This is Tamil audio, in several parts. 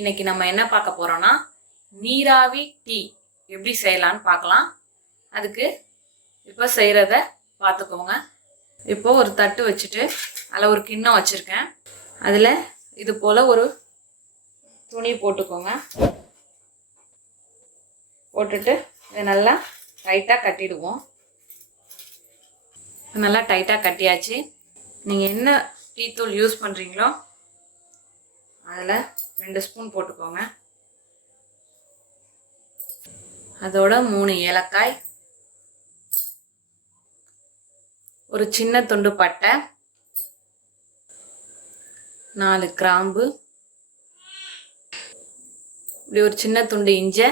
இன்னைக்கு நம்ம என்ன பார்க்க போறோம்னா நீராவி டீ எப்படி செய்யலாம்னு பார்க்கலாம். அதுக்கு இப்போ செய்கிறத பார்த்துக்கோங்க. இப்போ ஒரு தட்டு வச்சுட்டு அதில் ஒரு கிண்ணம் வச்சுருக்கேன். அதில் இது போல் ஒரு துணி போட்டுக்கோங்க. போட்டுட்டு இதை நல்லா டைட்டாக கட்டிடுவோம். நல்லா டைட்டாக கட்டியாச்சு. நீங்கள் என்ன டீ தூள் யூஸ் பண்ணுறீங்களோ அதில் 2 ஸ்பூன் போட்டுக்கோங்க. அதோட 3 ஏலக்காய், ஒரு சின்ன துண்டு பட்டை, 4 கிராம்பு, இப்படி ஒரு சின்ன துண்டு இஞ்சி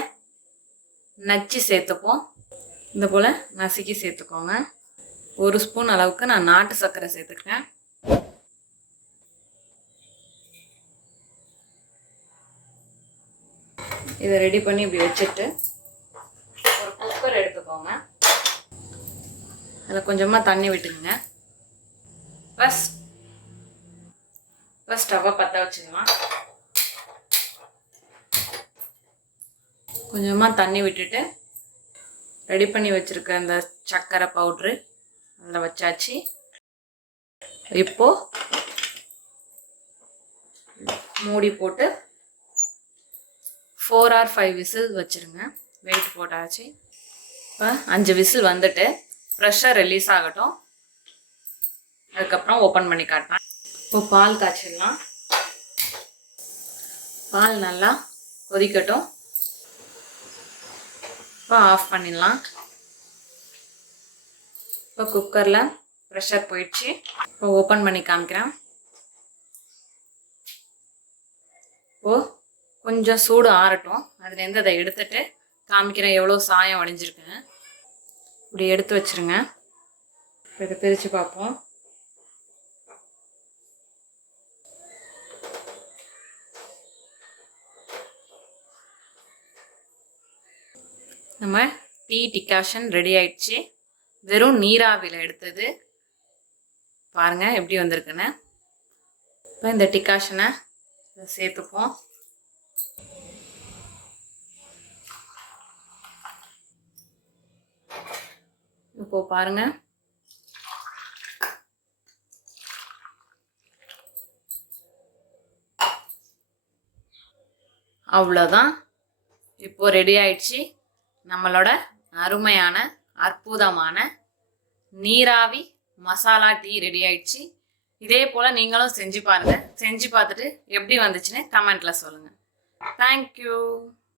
நச்சு சேர்த்துப்போம். இந்த போல் நசுக்கி சேர்த்துக்கோங்க. 1 ஸ்பூன் அளவுக்கு நான் நாட்டு சர்க்கரை சேர்த்துக்கிறேன். இதை ரெடி பண்ணி இப்படி வச்சுட்டு ஒரு குக்கர் எடுத்துக்கோங்க. அதில் கொஞ்சமாக தண்ணி விட்டுக்குங்க. ஃபஸ்ட் ஸ்டவ்வை பற்ற வச்சுக்கலாம். கொஞ்சமாக தண்ணி விட்டுட்டு ரெடி பண்ணி வச்சுருக்க அந்த சர்க்கரை பவுட்ரு அதில் வச்சாச்சு. இப்போது மூடி போட்டு 4 or 5 விசில் வச்சுருங்க. வெயிட் போட்டாச்சு. இப்போ 5 விசில் வந்துட்டு ப்ரெஷர் ரிலீஸ் ஆகட்டும். அதுக்கப்புறம் ஓப்பன் பண்ணி காட்டுறேன். இப்போ பால் காய்ச்சிடலாம். பால் நல்லா கொதிக்கட்டும். இப்போ ஆஃப் பண்ணிடலாம். இப்போ குக்கரில் ப்ரெஷர் போயிடுச்சு. இப்போ ஓப்பன் பண்ணி காமிக்கிறேன். இப்போது கொஞ்சம் சூடு ஆறட்டும். அதுலேருந்து அதை எடுத்துட்டு காமிக்கிறேன் எவ்வளோ சாயம் வடிஞ்சிருக்குன்னு. இப்படி எடுத்து வச்சுருங்க. இப்போ இதை பிரித்து பார்ப்போம். நம்ம டீ டிகாஷன் ரெடி ஆயிடுச்சு. வெறும் நீராவியில் எடுத்தது. பாருங்கள் எப்படி வந்திருக்குன்னு. இப்போ இந்த டிகாஷனை சேர்த்துப்போம். இப்போ பாருங்க, அவ்வளோதான். இப்போ ரெடி ஆயிடுச்சு நம்மளோட அருமையான அற்புதமான நீராவி மசாலா டீ ரெடி ஆயிடுச்சு. இதே போல் நீங்களும் செஞ்சு பாருங்கள். செஞ்சு பார்த்துட்டு எப்படி வந்துச்சுன்னு கமெண்ட்டில் சொல்லுங்கள். தேங்க்யூ.